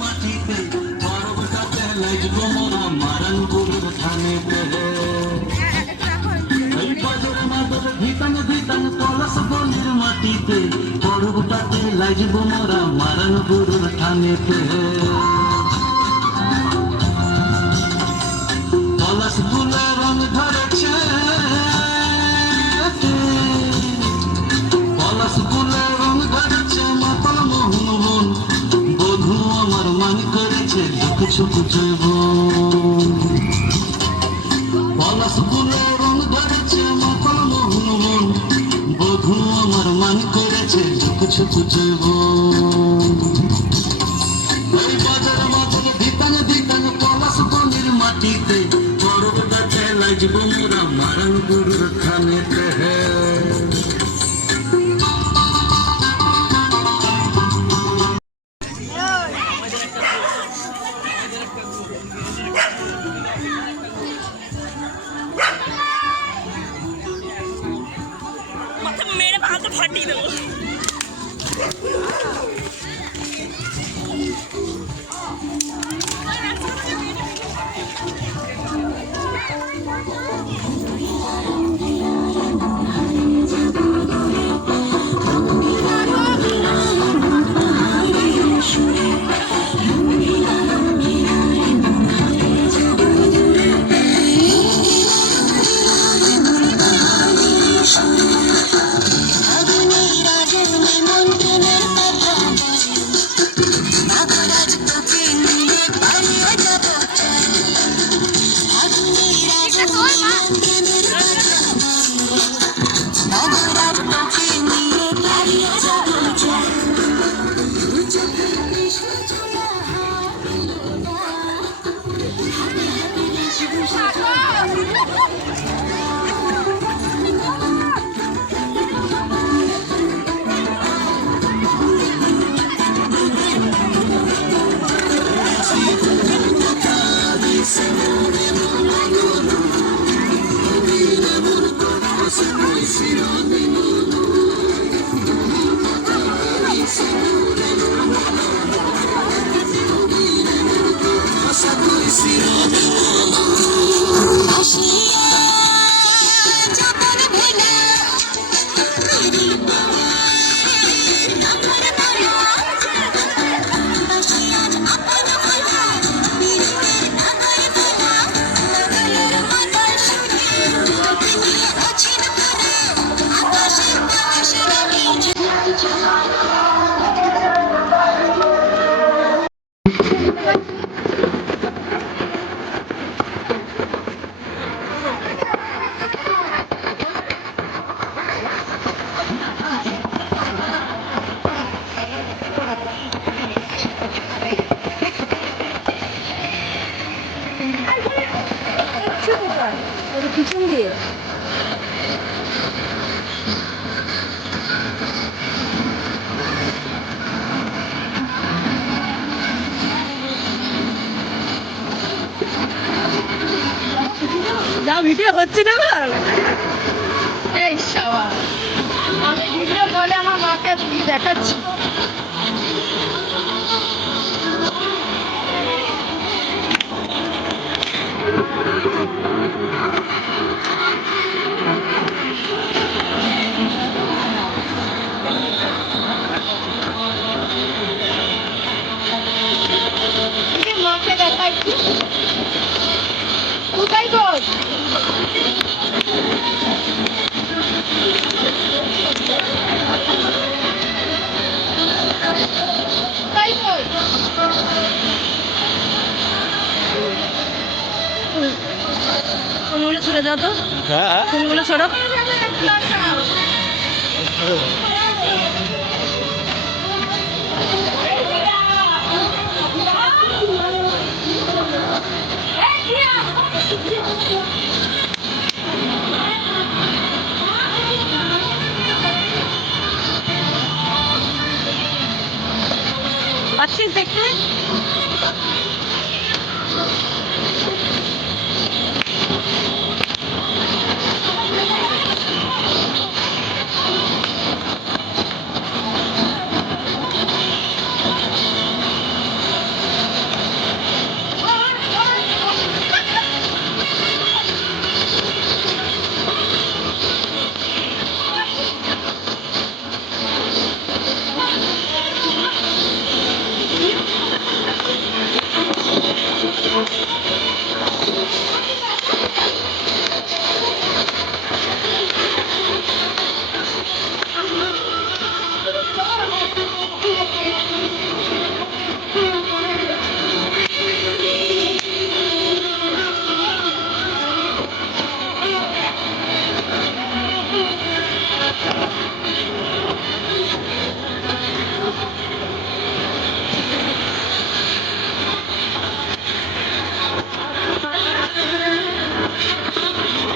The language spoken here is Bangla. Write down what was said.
মাটিতে পরবটাতে লাগবো মোরা মারান গুরুর থানেতে এই বাজার মাদর ভিতান ভিতান পলাশ গলির মাটিতে পরবটাতে লাগবো মোরা মারান গুরুর থানেতে পলাশ ফুলে রং ধরেছে পলাশ ফুলে রং ধরেছে মাতাল মোহন মন বধু আমার মান করেছে দুঃখ সুখ জীবন পলাশ ফুলে রং ধরেছে মাতাল মোহন মন বধু আমার মান করেছে দুঃখ সুখ জীবন এই বাজার মাদল দিতান দিতান পলাশ গলির মাটিতে পরবটাতে লাগবো মোরা মারান গুরুর থানেতে मेरे हाथ तो फटी दो পিছন দিয়ে যা ভিডিও হচ্ছে না এই শালা আমি ভিডিও বলে আমার মাকে দেখাচ্ছি মাকে দেখাচ্ছি কোথায় গো কোনগুলো ছড়ে দাও তো কোনগুলো ছড়ো আচ্ছা দেখতে